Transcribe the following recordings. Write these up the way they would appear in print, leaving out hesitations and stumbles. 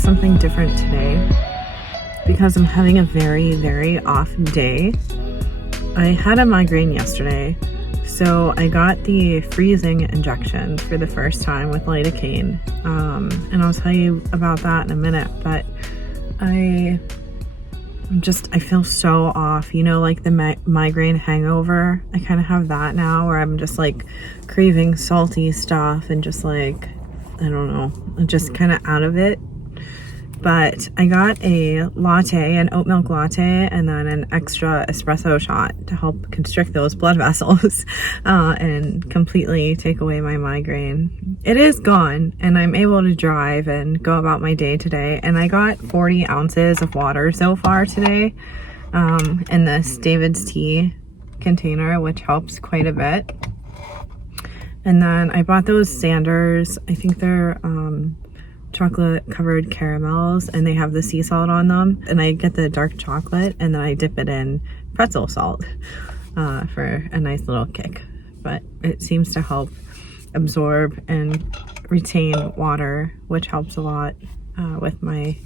something different today because I'm having a very, very off day. I had a migraine yesterday, so I got the freezing injection for the first time with lidocaine, and I'll tell you about that in a minute. But I feel so off, like the migraine hangover. I kind of have that now, where I'm just like craving salty stuff and just like, I don't know, just kind of out of it. But I got a latte, an oat milk latte, and then an extra espresso shot to help constrict those blood vessels and completely take away my migraine. It is gone, and I'm able to drive and go about my day today. And I got 40 ounces of water so far today in this David's Tea container, which helps quite a bit. And then I bought those Sanders. I think they're chocolate covered caramels, and they have the sea salt on them, and I get the dark chocolate and then I dip it in pretzel salt for a nice little kick. But it seems to help absorb and retain water, which helps a lot with my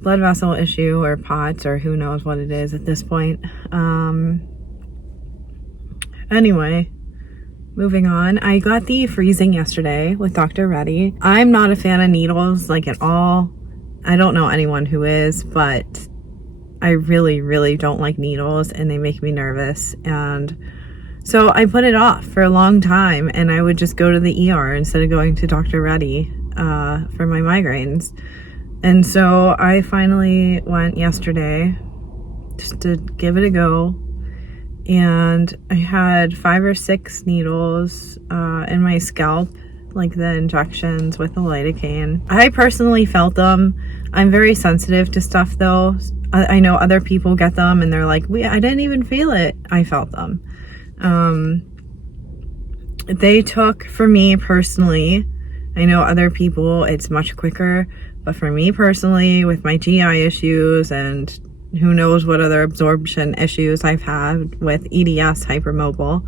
blood vessel issue, or POTS, or who knows what it is at this point. Anyway, moving on, I got the freezing yesterday with Dr. Reddy. I'm not a fan of needles, like, at all. I don't know anyone who is, but I really, really don't like needles, and they make me nervous. And so I put it off for a long time, and I would just go to the ER instead of going to Dr. Reddy for my migraines. And so I finally went yesterday just to give it a go. And I had 5 or 6 needles in my scalp, like the injections with the lidocaine. I personally felt them. I'm very sensitive to stuff, though. I know other people get them and they're like, I didn't even feel it. I felt them. They took, for me personally, I know other people it's much quicker, but for me personally, with my GI issues and who knows what other absorption issues I've had with EDS hypermobile,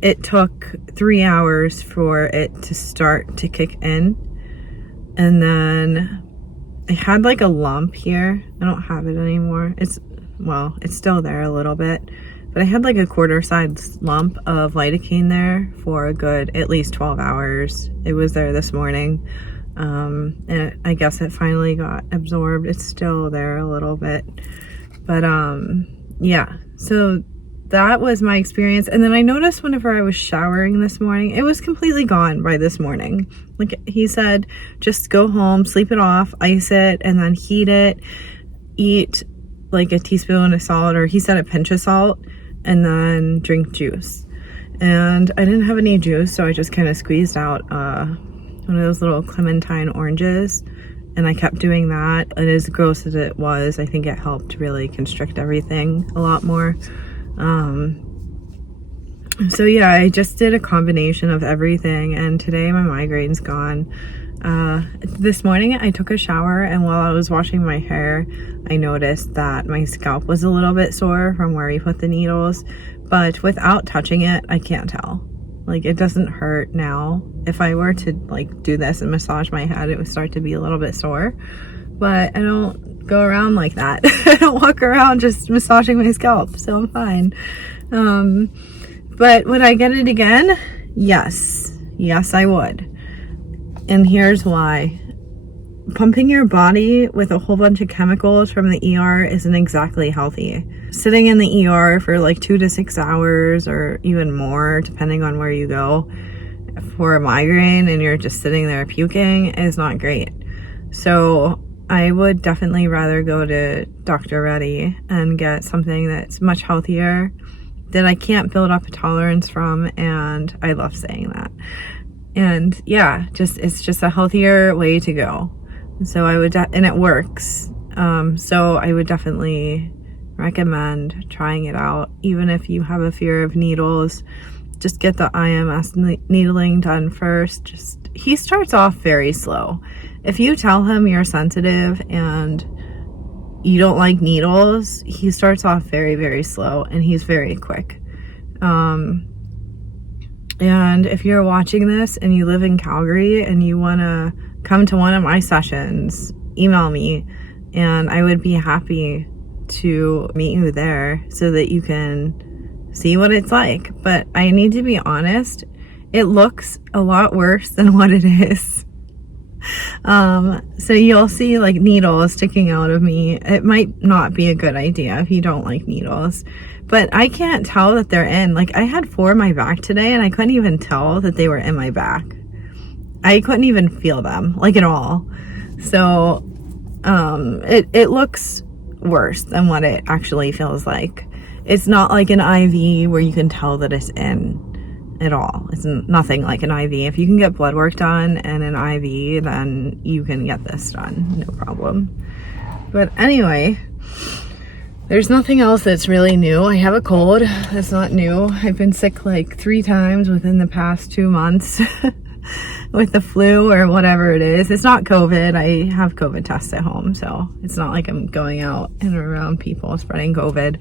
it took 3 hours for it to start to kick in. And then I had like a lump here. I don't have it anymore. It's still there a little bit, but I had like a quarter-sized lump of lidocaine there for a good at least 12 hours. It was there this morning. And I guess it finally got absorbed. It's still there a little bit, but yeah, so that was my experience. And then I noticed whenever I was showering this morning, it was completely gone by this morning. Like he said, just go home, sleep it off, ice it, and then heat it, eat like a teaspoon of salt, or he said a pinch of salt, and then drink juice. And I didn't have any juice, so I just kind of squeezed out one of those little clementine oranges, and I kept doing that. And as gross as it was, I think it helped really constrict everything a lot more. So yeah, I just did a combination of everything, and today my migraine's gone. This morning I took a shower, and while I was washing my hair, I noticed that my scalp was a little bit sore from where he put the needles, but without touching it, I can't tell. Like, it doesn't hurt now. If I were to like do this and massage my head, it would start to be a little bit sore, but I don't go around like that. I don't walk around just massaging my scalp, so I'm fine. But would I get it again? Yes, I would. And here's why. Pumping your body with a whole bunch of chemicals from the ER isn't exactly healthy. Sitting in the ER for like 2 to 6 hours, or even more, depending on where you go, for a migraine, and you're just sitting there puking, is not great. So I would definitely rather go to Dr. Reddy and get something that's much healthier, that I can't build up a tolerance from, and I love saying that. And yeah, it's just a healthier way to go. So I would, and it works. So I would definitely recommend trying it out. Even if you have a fear of needles, just get the IMS needling done first. He starts off very slow. If you tell him you're sensitive and you don't like needles, he starts off very, very slow, and he's very quick. And if you're watching this and you live in Calgary and you want to come to one of my sessions, email me, and I would be happy to meet you there so that you can see what it's like. But I need to be honest, it looks a lot worse than what it is. So you'll see like needles sticking out of me. It might not be a good idea if you don't like needles, but I can't tell that they're in. Like, I had 4 in my back today and I couldn't even tell that they were in my back. I couldn't even feel them, like, at all. So it looks worse than what it actually feels like. It's not like an IV where you can tell that it's in at all. It's nothing like an IV. If you can get blood work done and an IV, then you can get this done, no problem. But anyway, there's nothing else that's really new. I have a cold. That's not new. I've been sick like 3 times within the past 2 months with the flu or whatever it is. It's not COVID. I have COVID tests at home, so it's not like I'm going out and around people spreading COVID.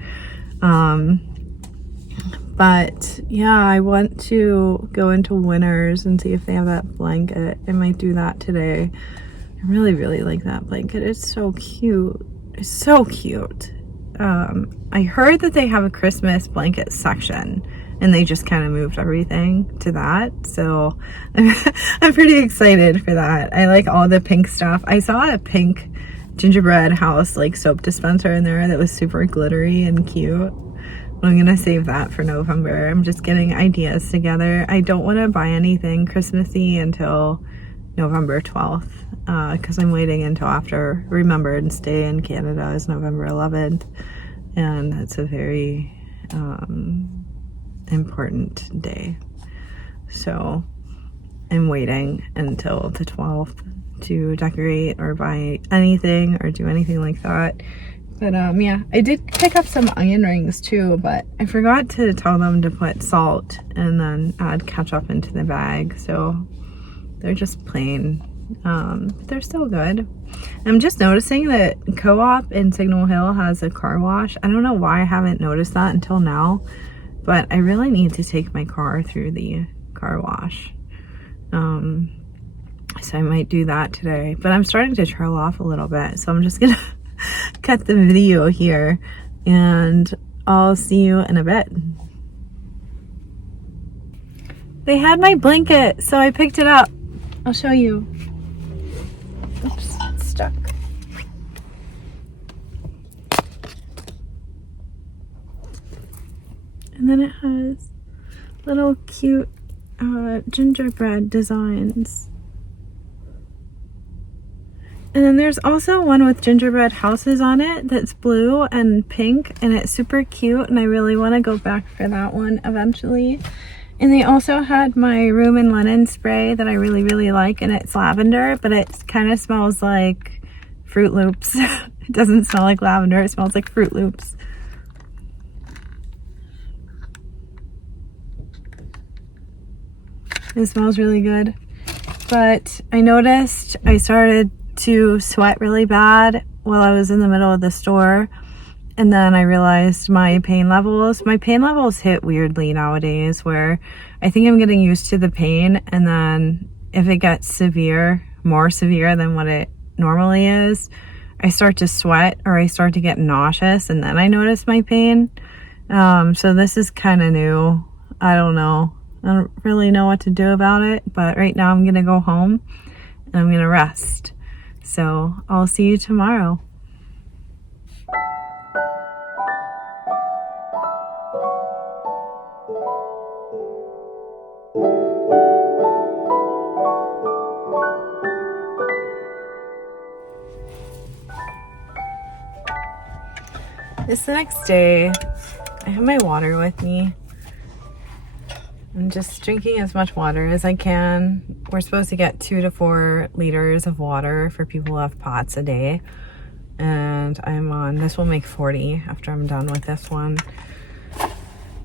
But yeah, I want to go into Winners and see if they have that blanket. I might do that today. I really, really like that blanket. It's so cute. It's so cute. I heard that they have a Christmas blanket section and they just kind of moved everything to that. So I'm pretty excited for that. I like all the pink stuff. I saw a pink gingerbread house like soap dispenser in there that was super glittery and cute. I'm gonna save that for November. I'm just getting ideas together. I don't want to buy anything Christmassy until November 12th because I'm waiting until after Remembrance Day in Canada is November 11th, and that's a very important day. So I'm waiting until the 12th to decorate or buy anything or do anything like that. But yeah, I did pick up some onion rings too, but I forgot to tell them to put salt and then add ketchup into the bag. So they're just plain, but they're still good. I'm just noticing that Co-op in Signal Hill has a car wash. I don't know why I haven't noticed that until now, but I really need to take my car through the car wash. So I might do that today, but I'm starting to trail off a little bit. So I'm just gonna cut the video here and I'll see you in a bit. They had my blanket, so I picked it up. I'll show you. Oops, it's stuck. And then it has little cute gingerbread designs. And then there's also one with gingerbread houses on it that's blue and pink, and it's super cute, and I really want to go back for that one eventually. And they also had my room and linen spray that I really, really like, and it's lavender, but it kind of smells like Fruit Loops. It doesn't smell like lavender, it smells like Fruit Loops. It smells really good. But I noticed I started to sweat really bad while I was in the middle of the store, and then I realized my pain levels hit weirdly nowadays, where I think I'm getting used to the pain, and then if it gets more severe than what it normally is, I start to sweat or I start to get nauseous, and then I notice my pain. So this is kind of new. I don't know. I don't really know what to do about it, but right now I'm gonna go home and I'm gonna rest. So I'll see you tomorrow. It's the next day. I have my water with me. I'm just drinking as much water as I can. We're supposed to get 2 to 4 liters of water for people who have POTS a day. And this will make 40 after I'm done with this one.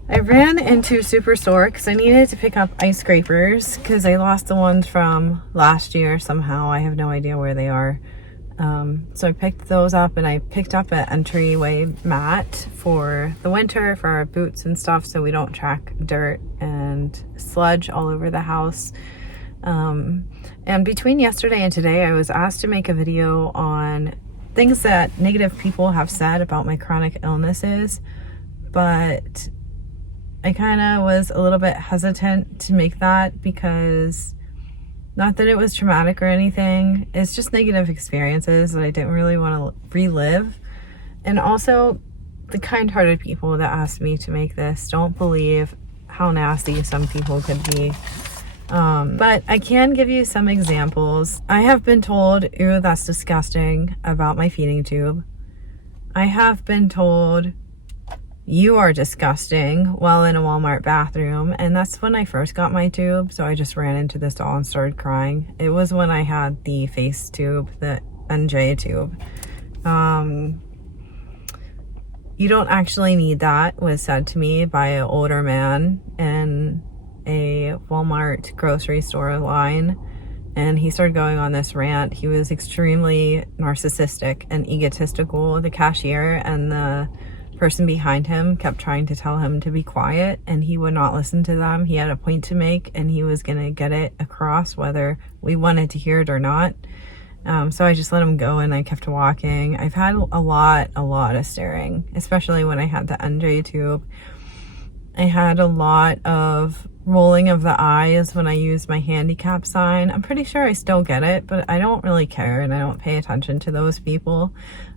I ran into Superstore because I needed to pick up ice scrapers because I lost the ones from last year somehow. I have no idea where they are. So I picked those up, and I picked up an entryway mat for the winter for our boots and stuff so we don't track dirt and sludge all over the house. And between yesterday and today, I was asked to make a video on things that negative people have said about my chronic illnesses, but I kind of was a little bit hesitant to make that because, not that it was traumatic or anything, it's just negative experiences that I didn't really want to relive. And also, the kind-hearted people that asked me to make this don't believe how nasty some people could be. But I can give you some examples. I have been told, ew, that's disgusting, about my feeding tube. I have been told, you are disgusting, while in a Walmart bathroom. And that's when I first got my tube, so I just ran into this doll and started crying. It was when I had the face tube, the NJ tube. You don't actually need that, was said to me by an older man in a Walmart grocery store line, and he started going on this rant. He was extremely narcissistic and egotistical. The cashier and the person behind him kept trying to tell him to be quiet, and he would not listen to them. He had a point to make, and he was gonna get it across whether we wanted to hear it or not. So I just let him go and I kept walking. I've had a lot of staring, especially when I had the NJ tube. I had a lot of rolling of the eyes when I used my handicap sign. I'm pretty sure I still get it, but I don't really care and I don't pay attention to those people.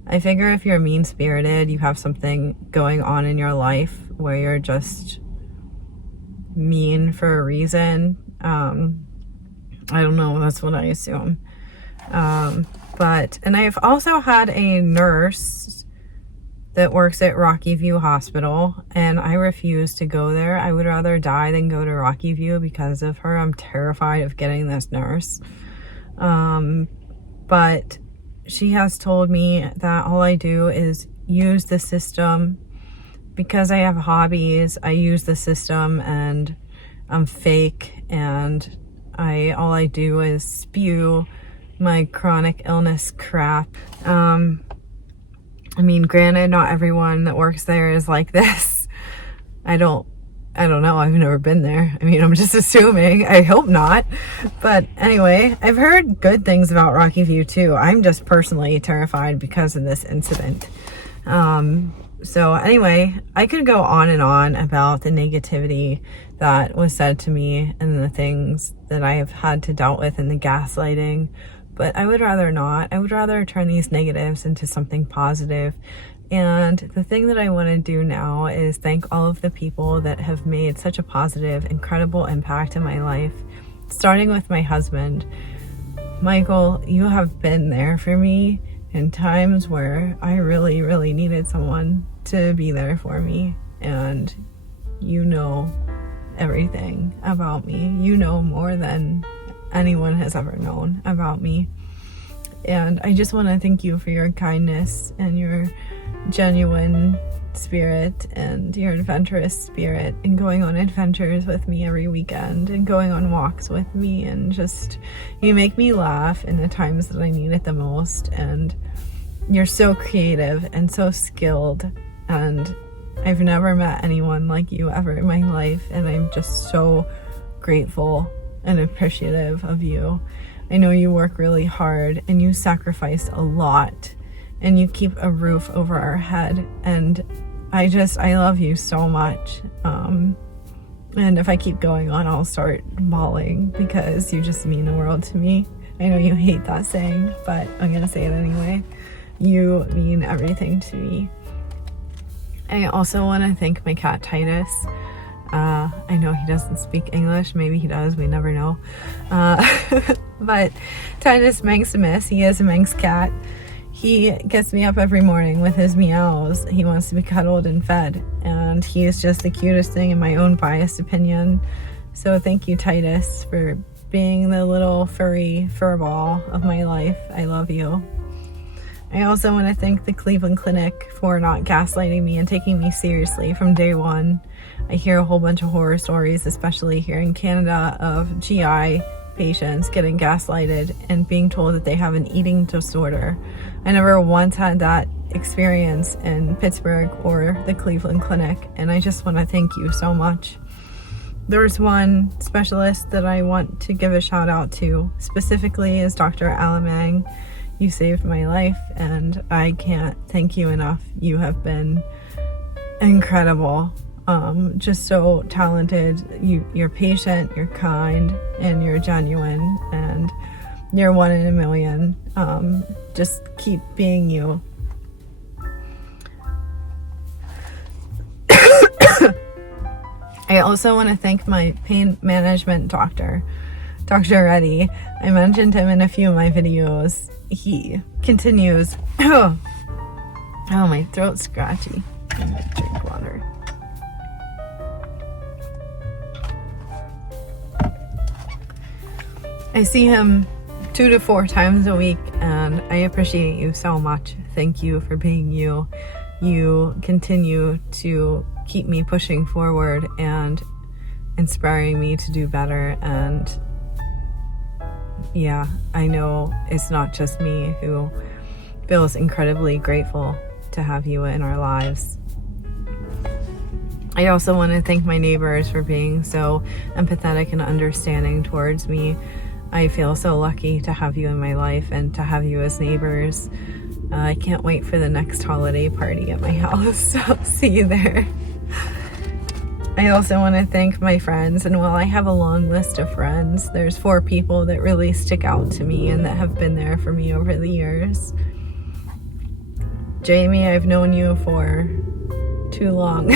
I figure if you're mean-spirited, you have something going on in your life where you're just mean for a reason. I don't know, that's what I assume. And I've also had a nurse that works at Rocky View Hospital, and I refuse to go there. I would rather die than go to Rocky View because of her. I'm terrified of getting this nurse. But she has told me that all I do is use the system. Because I have hobbies, I use the system and I'm fake, and all I do is spew my chronic illness crap. I mean, granted, not everyone that works there is like this. I don't know. I've never been there. I mean, I'm just assuming. I hope not. But anyway, I've heard good things about Rocky View too. I'm just personally terrified because of this incident. So anyway, I could go on and on about the negativity that was said to me and the things that I have had to deal with and the gaslighting. But I would rather not. I would rather turn these negatives into something positive. And the thing that I want to do now is thank all of the people that have made such a positive, incredible impact in my life. Starting with my husband. Michael, you have been there for me in times where I really, really needed someone to be there for me. And you know everything about me. You know more than anyone has ever known about me. And I just want to thank you for your kindness and your genuine spirit and your adventurous spirit, and going on adventures with me every weekend and going on walks with me, and just, you make me laugh in the times that I need it the most. And you're so creative and so skilled, and I've never met anyone like you ever in my life, and I'm just so grateful and appreciative of you. I know you work really hard and you sacrifice a lot, and you keep a roof over our head, and I love you so much. And if I keep going on, I'll start bawling because you just mean the world to me. I know you hate that saying, but I'm gonna say it anyway. You mean everything to me. I also want to thank my cat Titus. I know he doesn't speak English. Maybe he does. We never know. But Titus Manximus, he is a Manx cat. He gets me up every morning with his meows. He wants to be cuddled and fed. And he is just the cutest thing in my own biased opinion. So thank you, Titus, for being the little furry furball of my life. I love you. I also want to thank the Cleveland Clinic for not gaslighting me and taking me seriously from day one. I hear a whole bunch of horror stories, especially here in Canada, of GI patients getting gaslighted and being told that they have an eating disorder. I never once had that experience in Pittsburgh or the Cleveland Clinic, and I just want to thank you so much. There's one specialist that I want to give a shout out to specifically is Dr. Alamang. You saved my life, and I can't thank you enough. You have been incredible. Just so talented. You're patient, you're kind, and you're genuine, and you're one in a million. Just keep being you. I also want to thank my pain management doctor, Dr. Reddy. I mentioned him in a few of my videos. He continues. Oh, my throat's scratchy. I'm gonna drink water. I see him 2 to 4 times a week, and I appreciate you so much. Thank you for being you. You continue to keep me pushing forward and inspiring me to do better. And yeah, I know it's not just me who feels incredibly grateful to have you in our lives. I also want to thank my neighbors for being so empathetic and understanding towards me. I feel so lucky to have you in my life and to have you as neighbors. I can't wait for the next holiday party at my house, so I'll see you there. I also want to thank my friends, and while I have a long list of friends, there's 4 people that really stick out to me and that have been there for me over the years. Jamie, I've known you for too long.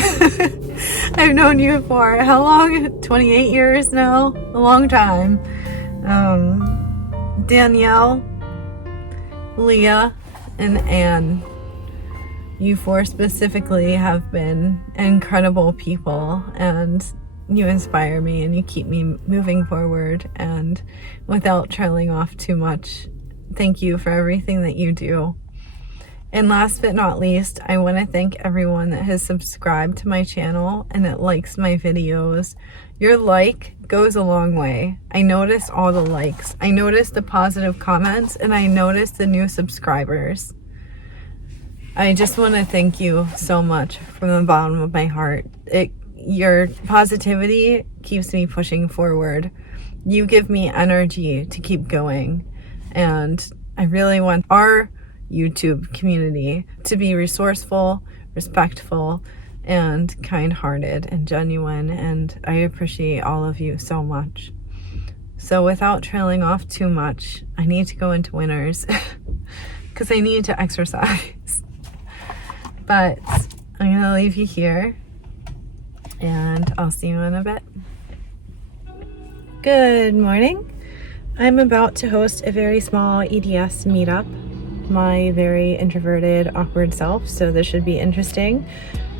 I've known you for how long? 28 years now? A long time. Danielle, Leah, and Anne. You 4 specifically have been incredible people, and you inspire me and you keep me moving forward. And without trailing off too much, thank you for everything that you do. And last but not least, I want to thank everyone that has subscribed to my channel and that likes my videos. Your like goes a long way. I notice all the likes. I notice the positive comments, and I notice the new subscribers. I just want to thank you so much from the bottom of my heart. Your positivity keeps me pushing forward. You give me energy to keep going. And I really want our YouTube community to be resourceful, respectful, and kind-hearted and genuine, and I appreciate all of you so much. So without trailing off too much, I need to go into winners because I need to exercise. But I'm going to leave you here, and I'll see you in a bit. Good morning. I'm about to host a very small EDS meetup, my very introverted, awkward self, so this should be interesting.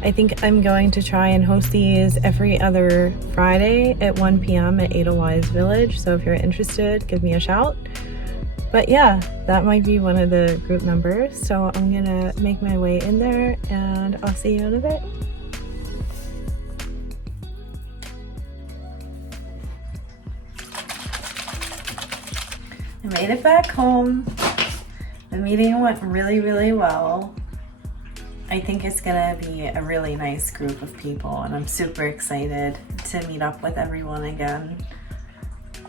I think I'm going to try and host these every other Friday at 1 p.m. at Edelweiss Village, so if you're interested, give me a shout. But yeah, that might be one of the group members, so I'm gonna make my way in there, and I'll see you in a bit. I made it back home. The meeting went really, really well. I think it's gonna be a really nice group of people, and I'm super excited to meet up with everyone again.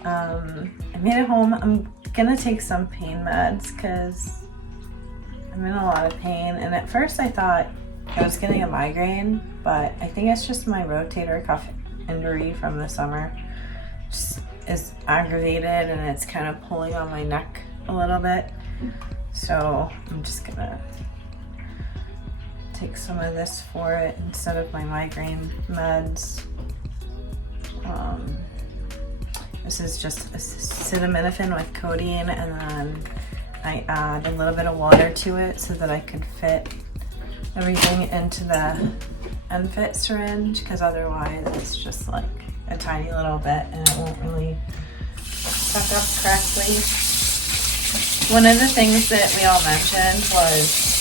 I made it home. I'm gonna take some pain meds because I'm in a lot of pain, and at first I thought I was getting a migraine, but I think it's just my rotator cuff injury from the summer. Just is aggravated, and it's kind of pulling on my neck a little bit. So I'm just gonna take some of this for it instead of my migraine meds. This is just acetaminophen with codeine, and then I add a little bit of water to it so that I could fit everything into the unfit syringe, because otherwise it's just like a tiny little bit and it won't really suck up correctly. One of the things that we all mentioned was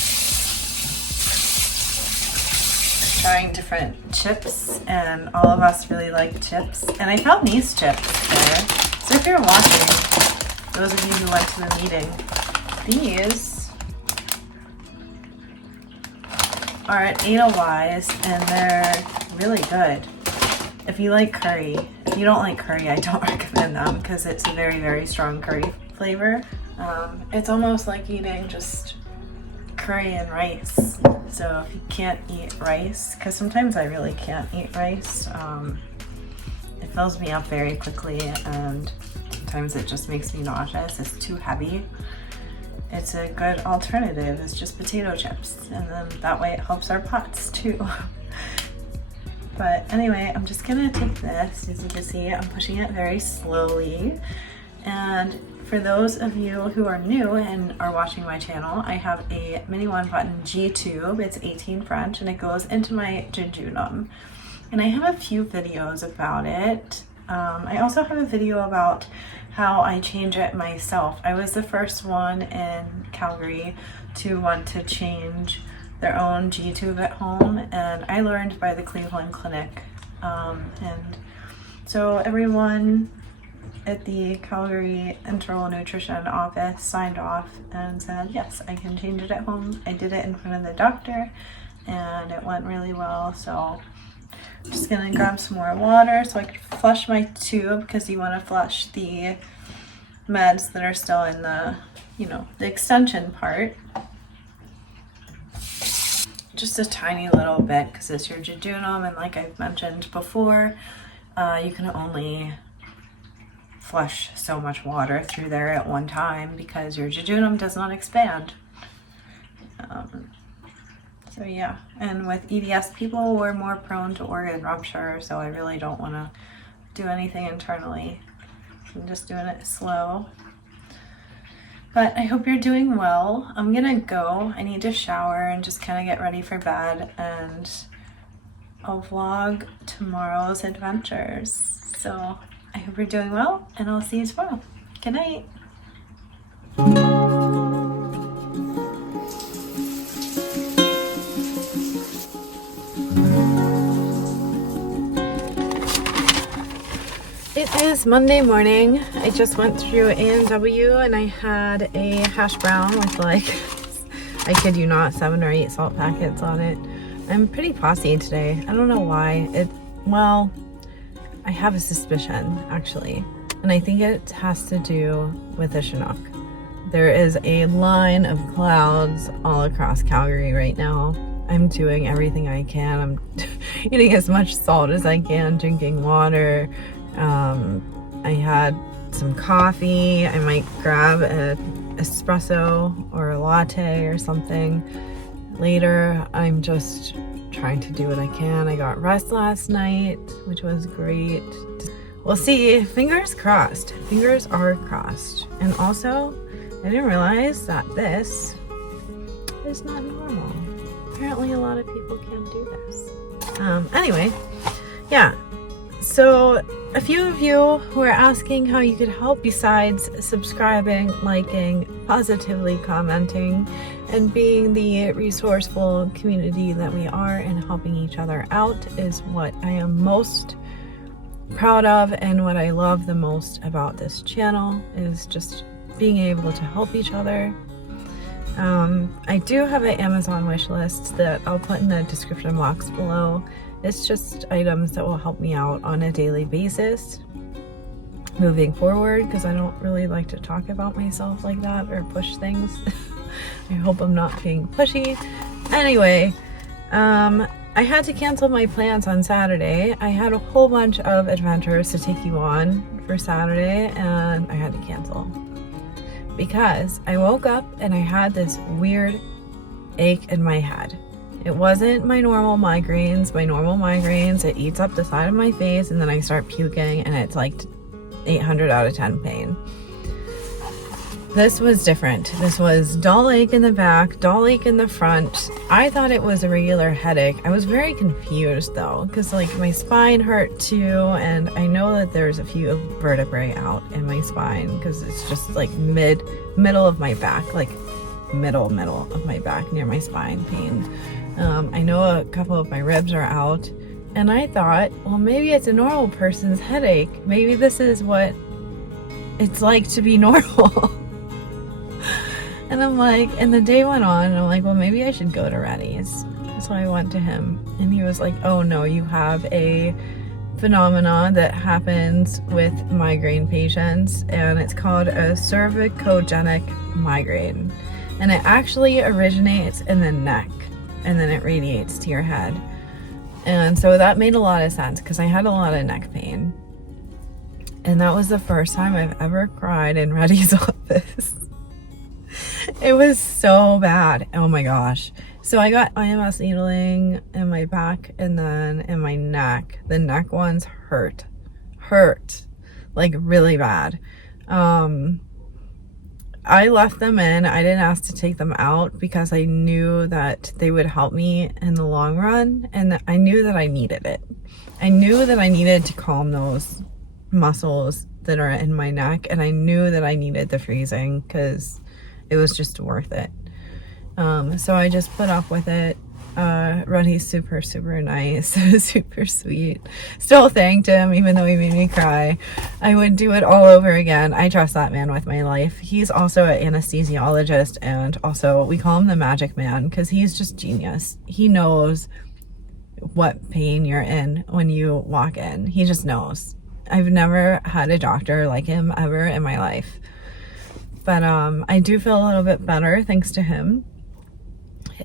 trying different chips, and all of us really like chips, and I found these chips there. So if you're watching, those of you who went to the meeting, these are at Edelweiss, and they're really good. If you like curry, if you don't like curry, I don't recommend them because it's a very, very strong curry flavor. It's almost like eating just curry and rice. So if you can't eat rice, because sometimes I really can't eat rice, it fills me up very quickly and sometimes it just makes me nauseous. It's too heavy. It's a good alternative. It's just potato chips, and then that way it helps our pots too. But anyway, I'm just gonna take this. As you can see, I'm pushing it very slowly. And for those of you who are new and are watching my channel, I have a mini 1-button G-tube. It's 18 French and it goes into my jejunum. And I have a few videos about it. I also have a video about how I change it myself. I was the first one in Calgary to want to change their own G-tube at home, and I learned by the Cleveland Clinic. And so everyone at the Calgary Enteral Nutrition office signed off and said, yes, I can change it at home. I did it in front of the doctor and it went really well. So I'm just gonna grab some more water so I can flush my tube, because you want to flush the meds that are still in the, the extension part. Just a tiny little bit because it's your jejunum, and like I've mentioned before, you can only flush so much water through there at one time because your jejunum does not expand. So yeah, and with EDS people, we're more prone to organ rupture, so I really don't want to do anything internally. I'm just doing it slow. But I hope you're doing well. I'm gonna go. I need to shower and just kind of get ready for bed, and I'll vlog tomorrow's adventures. So I hope you're doing well, and I'll see you tomorrow. Good night. It is Monday morning. I just went through A&W and I had a hash brown with, like, I kid you not, 7 or 8 salt packets on it. I'm pretty possy today. I don't know why. Well, I have a suspicion, actually, and I think it has to do with the Chinook. There is a line of clouds all across Calgary right now. I'm doing everything I can. I'm eating as much salt as I can, drinking water. I had some coffee. I might grab an espresso or a latte or something later. I'm just trying to do what I can. I got rest last night, which was great. We'll see. Fingers crossed. Fingers are crossed. And also, I didn't realize that this is not normal. Apparently a lot of people can do this. Anyway, yeah. So a few of you were asking how you could help besides subscribing, liking, positively commenting, and being the resourceful community that we are and helping each other out is what I am most proud of, and what I love the most about this channel is just being able to help each other. I do have an Amazon wish list that I'll put in the description box below. It's just items that will help me out on a daily basis moving forward, because I don't really like to talk about myself like that or push things. I hope I'm not being pushy. Anyway, I had to cancel my plans on Saturday. I had a whole bunch of adventures to take you on for Saturday, and I had to cancel because I woke up and I had this weird ache in my head. It wasn't my normal migraines. My normal migraines, it eats up the side of my face and then I start puking and it's like 800 out of 10 pain. This was different. This was dull ache in the back, dull ache in the front. I thought it was a regular headache. I was very confused though, because like my spine hurt too, and I know that there's a few vertebrae out in my spine because it's just like middle of my back, like middle of my back near my spine pain. I know a couple of my ribs are out, and I thought, well, maybe it's a normal person's headache. Maybe this is what it's like to be normal. And I'm like, and the day went on, and I'm like, well, maybe I should go to Reddy's. So I went to him, and he was like, oh no, you have a phenomena that happens with migraine patients, and it's called a cervicogenic migraine. And it actually originates in the neck and then it radiates to your head. And so that made a lot of sense because I had a lot of neck pain. And that was the first time I've ever cried in Reddy's office. It was so bad. Oh my gosh. So I got IMS needling in my back and then in my neck. The neck ones hurt. Like really bad. I left them in. I didn't ask to take them out because I knew that they would help me in the long run, and I knew that I needed it. I knew that I needed to calm those muscles that are in my neck, and I knew that I needed the freezing because it was just worth it. So I just put up with it. Ruddy's super nice, super sweet. Still thanked him even though he made me cry. I would do it all over again. I trust that man with my life. He's also an anesthesiologist, and also we call him the magic man because he's just genius. He knows what pain you're in when you walk in. He just knows. I've never had a doctor like him ever in my life. But I do feel a little bit better thanks to him.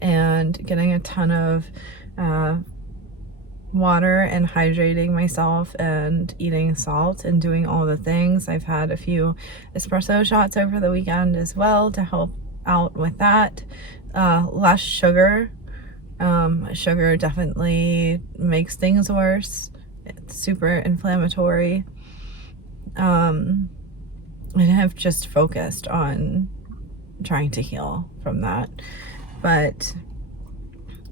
And getting a ton of water and hydrating myself and eating salt and doing all the things. I've had a few espresso shots over the weekend as well to help out with that. Less sugar. Sugar definitely makes things worse. It's super inflammatory. And I've just focused on trying to heal from that. But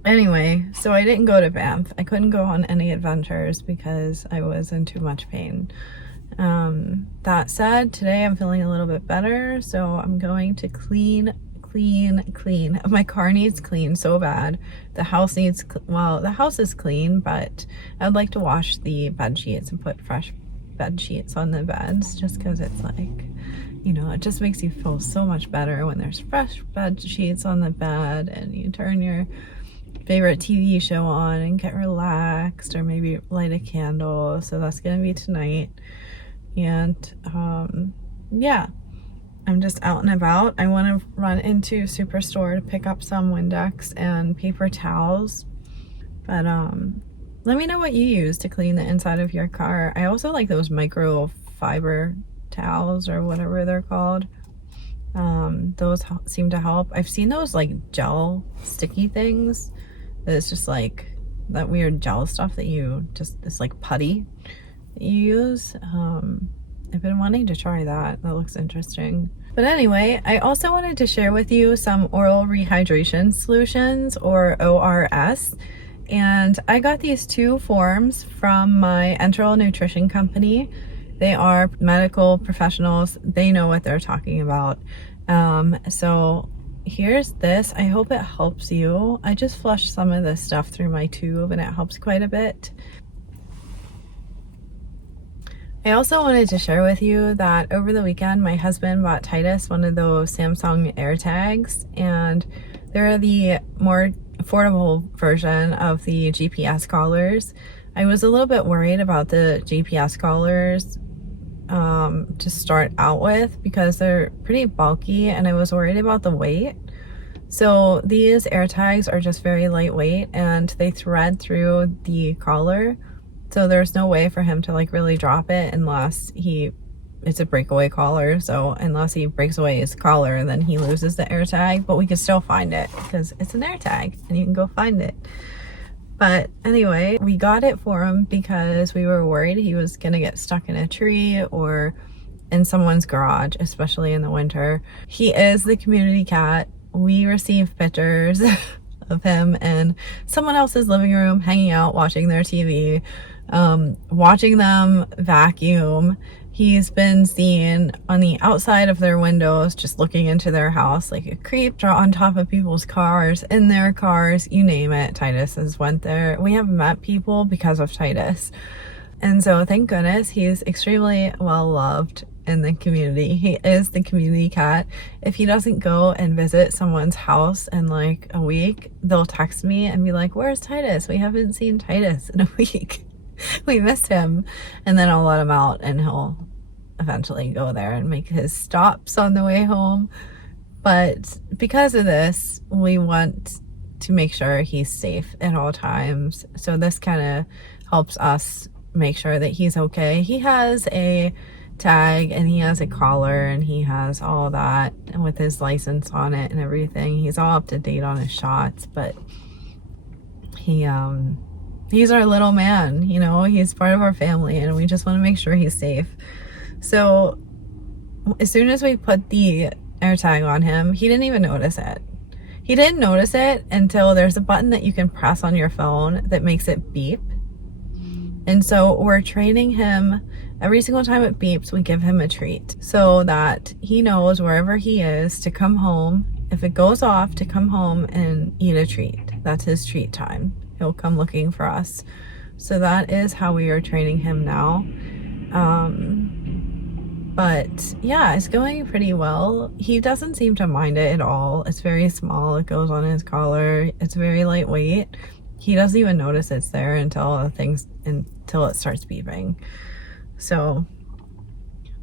anyway, so I didn't go to Banff. I couldn't go on any adventures because I was in too much pain. That said, today I'm feeling a little bit better, so I'm going to clean. My car needs clean so bad. The house needs, well, the house is clean, but I'd like to wash the bed sheets and put fresh bed sheets on the beds just because it's like, you know, it just makes you feel so much better when there's fresh bed sheets on the bed and you turn your favorite TV show on and get relaxed, or maybe light a candle. So that's gonna be tonight. And yeah, I'm just out and about. I want to run into Superstore to pick up some Windex and paper towels. But let me know what you use to clean the inside of your car. I also like those microfiber towels or whatever they're called. Those seem to help. I've seen those like gel sticky things. It's just like that weird gel stuff that you just, it's like putty that you use. I've been wanting to try that. That looks interesting. But anyway, I also wanted to share with you some oral rehydration solutions, or ORS. And I got these two forms from my enteral nutrition company. They are medical professionals. They know what they're talking about. So here's this. I hope it helps you. I just flushed some of this stuff through my tube and it helps quite a bit. I also wanted to share with you that over the weekend, my husband bought Titus one of those Samsung AirTags, and they're the more affordable version of the GPS collars. I was a little bit worried about the GPS collars to start out with because they're pretty bulky, and I was worried about the weight. So these AirTags are just very lightweight and they thread through the collar. So there's no way for him to like really drop it unless it's a breakaway collar. So unless he breaks away his collar, then he loses the AirTag, but we can still find it because it's an AirTag and you can go find it. But anyway, we got it for him because we were worried he was gonna get stuck in a tree or in someone's garage, especially in the winter. He is the community cat. We receive pictures of him in someone else's living room, hanging out, watching their TV, watching them vacuum. He's been seen on the outside of their windows, just looking into their house like a creep, on top of people's cars, in their cars, you name it. Titus has went there. We have met people because of Titus. And so thank goodness he's extremely well loved in the community. He is the community cat. If he doesn't go and visit someone's house in like a week, they'll text me and be like, "Where's Titus? We haven't seen Titus in a week." we miss him, and then I'll let him out and he'll eventually go there and make his stops on the way home. But because of this, we want to make sure he's safe at all times. So this kind of helps us make sure that he's okay. He has a tag and he has a collar and he has all that with his license on it and everything. He's all up to date on his shots, but he's our little man, you know, he's part of our family and we just want to make sure he's safe. So as soon as we put the AirTag on him, he didn't even notice it. He didn't notice it until there's a button that you can press on your phone that makes it beep. And so we're training him every single time it beeps, we give him a treat so that he knows wherever he is to come home. If it goes off, to come home and eat a treat. That's his treat time. He'll come looking for us. So that is how we are training him now. But yeah, it's going pretty well. He doesn't seem to mind it at all. It's very small. It goes on his collar. It's very lightweight. He doesn't even notice it's there until it starts beeping. So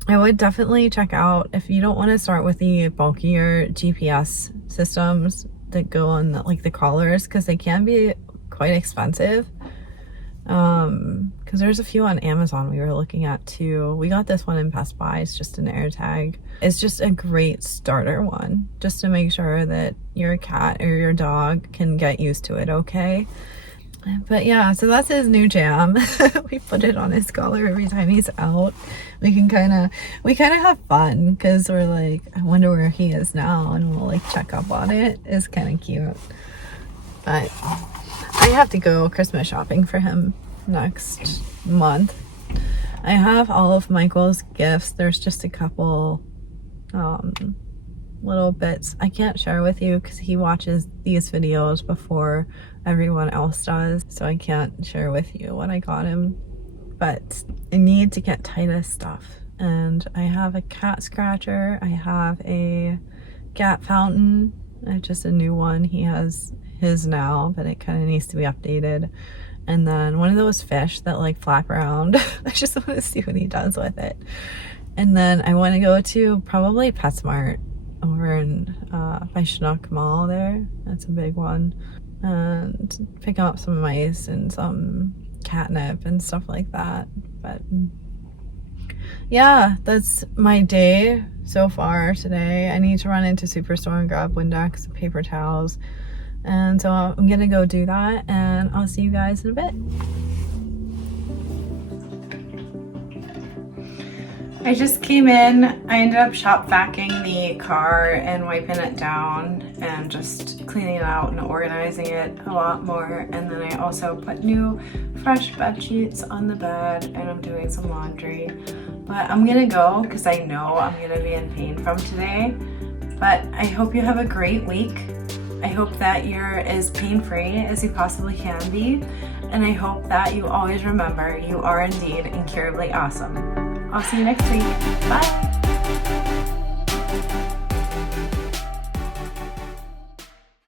I would definitely check out, if you don't want to start with the bulkier GPS systems that go on the collars, because they can be quite expensive. Because there's a few on Amazon we were looking at too. We got this one in Best Buy. It's just an AirTag. It's just a great starter one, just to make sure that your cat or your dog can get used to it okay. But yeah, so that's his new jam. We put it on his collar every time he's out. We kind of have fun because we're like, I wonder where he is now, and we'll like check up on it. It's kind of cute. But I have to go Christmas shopping for him next month. I have all of Michael's gifts. There's just a couple little bits I can't share with you because he watches these videos before everyone else does, so I can't share with you what I got him. But I need to get Titus stuff, and I have a cat scratcher. I have a cat fountain, just a new one. He has his now, but it kind of needs to be updated. And then one of those fish that like flap around. I just want to see what he does with it. And then I want to go to probably PetSmart over in by Chinook Mall there. That's a big one. And pick up some mice and some catnip and stuff like that. But yeah, that's my day so far today. I need to run into Superstore and grab Windex and paper towels. And so I'm gonna go do that, and I'll see you guys in a bit. I just came in. I ended up shop vacuuming the car and wiping it down and just cleaning it out and organizing it a lot more. And then I also put new fresh bed sheets on the bed, and I'm doing some laundry. But I'm gonna go because I know I'm gonna be in pain from today. But I hope you have a great week. I hope that you're as pain-free as you possibly can be, and I hope that you always remember you are indeed incurably awesome. I'll see you next week. Bye!